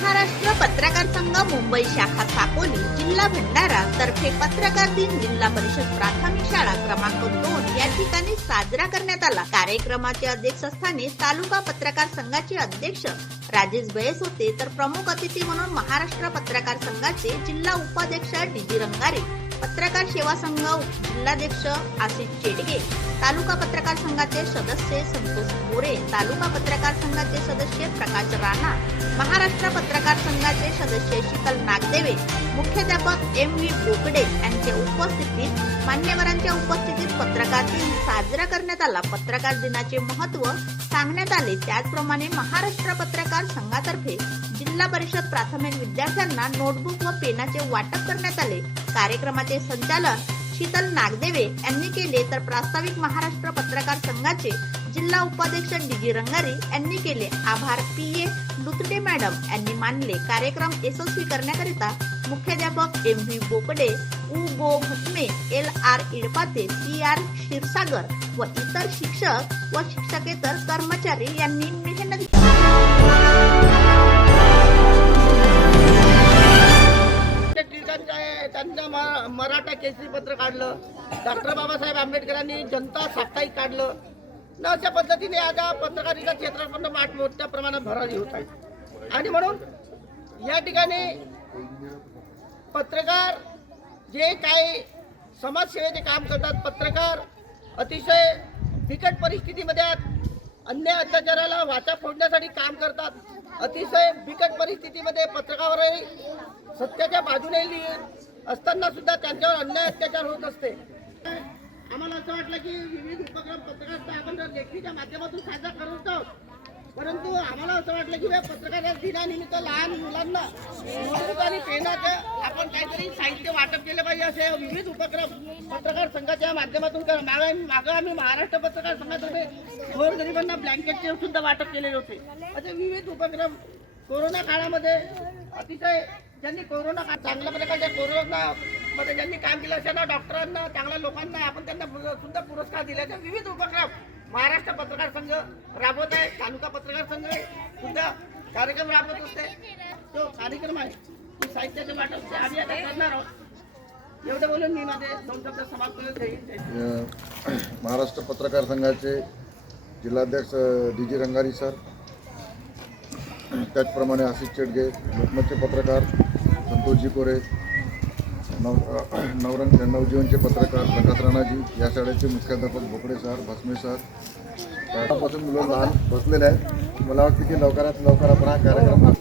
महाराष्ट्र पत्रकार संघ मुंबई शाखा साकोली जिल्हा भंडारा तर्फे पत्रकार दिन जिल्हा परिषद प्राथमिक शाळा क्रमांक 2 या ठिकाणी साजरा करण्यात आला। कार्यक्रमाचे अध्यक्षस्थानी तालुका पत्रकार संघाचे अध्यक्ष राजेश बैस होते, तर प्रमुख अतिथी म्हणून महाराष्ट्र पत्रकार संघाचे जिल्हा उपाध्यक्ष डीजी रंगारे, पत्रकार सेवा संघ जिल्हाध्यक्ष आशिष चेडगे, तालुका पत्रकार संघाचे सदस्य संतोष मोरे, तालुका पत्रकार संघाचे सदस्य प्रकाश राणा, महाराष्ट्र पत्रकार संघाचे सदस्य शीतल नागदेवे, मुख्याध्यापक एम.व्ही. बोकडे यांच्या उपस्थितीत मान्यवरांच्या उपस्थितीत पत्रकार दिन साजरा करण्यात आला। पत्रकार दिनाचे महत्त्व सांगण्यात आले। त्याचप्रमाणे महाराष्ट्र पत्रकार संघातर्फे जिल्हा परिषद प्राथमिक विद्यार्थ्यांना नोटबुक व पेनाचे वाटप करण्यात आले। कार्यक्रमाचे संचालन शीतल नागदेवे यांनी केले, तर प्रास्ताविक महाराष्ट्र पत्रकार संघाचे जिल्हा उपाध्यक्ष डीजी रंगारे यांनी केले। आभार पी.ए. लुतडे मॅडम यांनी मानले। कार्यक्रम यशस्वी करण्याकरिता मुख्याध्यापक एम.व्ही. बोकडे, उ.गो. भस्मे, एल.आर. इडपाते, सी.आर. क्षीरसागर व इतर शिक्षक व शिक्षकेतर कर्मचारी यांनी मेहनत त्यांना मराठा केसरी पत्र काढलं, डॉक्टर बाबासाहेब आंबेडकरांनी जनता साप्ताहिक काढलं न अशा पद्धतीने आता पत्रकारिता क्षेत्रात पण मोठ्या प्रमाणात भरारी होत आहे। आणि म्हणून या ठिकाणी पत्रकार जे काही समाजसेवेचे काम करतात, पत्रकार अतिशय बिकट परिस्थितीमध्ये अन्याय अत्याचाराला वाचा फोडण्यासाठी काम करतात। अतिशय बिकट परिस्थितीमध्ये पत्रकावरही सत्याच्या बाजूने असताना सुद्धा त्यांच्यावर अन्याय अत्याचार होत असते। आम्हाला असं वाटलं की विविध उपक्रम पत्रकार आपण लेखीच्या माध्यमातून साजरा करत आहोत, परंतु आम्हाला असं वाटलं की पत्रकार दिनानिमित्त लहान मुलांना नोटबुक आणि पेनाचं आपण काहीतरी साहित्य वाटप केलं पाहिजे असे विविध उपक्रम पत्रकार संघाच्या माध्यमातून मागं आम्ही महाराष्ट्र पत्रकार संघातर्फे गोरगरिबांना ब्लँकेटचे सुद्धा वाटप केलेले होते। असे विविध उपक्रम कोरोना काळामध्ये अतिशय ज्यांनी कोरोना चांगल्या प्रकारच्या कोरोनामध्ये ज्यांनी काम केलं अशा डॉक्टरांना, चांगल्या लोकांना आपण त्यांना सुद्धा पुरस्कार दिल्याचे विविध उपक्रम महाराष्ट्र पत्रकार संघ राबवत आहे। तालुका पत्रकार संघ सुद्धा कार्यक्रम राबवत असते। तो कार्यक्रम आहे की साहित्याचे वाटप आम्ही आता करणार आहोत। एवढं बोलून मी माझे 2 शब्द समाप्त करतो। महाराष्ट्र पत्रकार संघाचे जिल्हाध्यक्ष डीजी रंगारी सर, त्याचप्रमाणे आशिष चेडगे, लोकमतचे पत्रकार संतोषजी कोरे, नवजीवनचे पत्रकार प्रकाश राणाजी, या शाळेचे मुख्याध्यापक बोकडे सर, भस्मे सर, त्यापासून मुलं लहान बसलेले आहेत। मला वाटतं की लवकरात लवकर आपण हा कार्यक्रम